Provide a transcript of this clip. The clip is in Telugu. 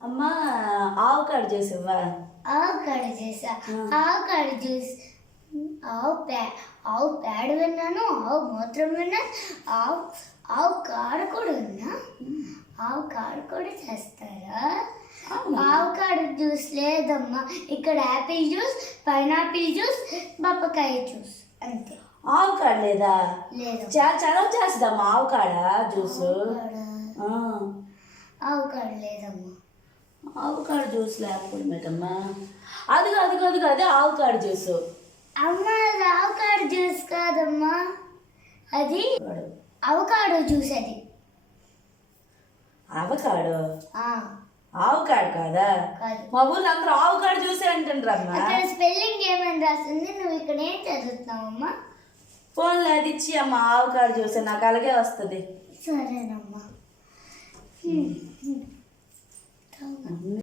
అమ్మా ఆవకాడ చేసావా? ఆవకాడ చేసా. ఆవకాడ జ్యూస్, ఆవు పేడ విన్నాను, ఆవు మూత్రం విన్నాను, ఆవు కాడ కూడా విన్నా. ఆవు కాడ కూడా చేస్తారా? ఆవకాడ జ్యూస్ లేదమ్మా. ఇక్కడ యాపిల్ జ్యూస్, పైనాపిల్ జ్యూస్, బప్పకాయ జ్యూస్ అంతే. ఆవకాడ లేదా? లేదు. చాలా చలవ చేస్తుందమ్మా ఆవకాడ జ్యూస్. ఆవకాడ లేదమ్మా. ఆవకాడ జ్యూస్ లేకపోవడమేటమ్మా. అదిగో అదిగో అదిగో అదే ఆవకాడ జ్యూస్. అమ్మ అది ఆవకాడ జ్యూస్ కాదమ్మా, అది అవకాడో జ్యూస్. అది అవకాడో? ఆ, ఆవకాడ కాదా? కాదు. మా ఊళ్ళో అందరూ ఆవకాడ జ్యూసే అంటుండ్రమ్మా. అక్కడ స్పెల్లింగ్ ఏమని రాసింది? నువ్వు ఇక్కడ ఏం చదువుతున్నావమ్మా? ఫోన్లో అది ఇచ్చి అమ్మ ఆవకాడ జ్యూసే, నాకు అలాగే వస్తుంది. సరేనమ్మా.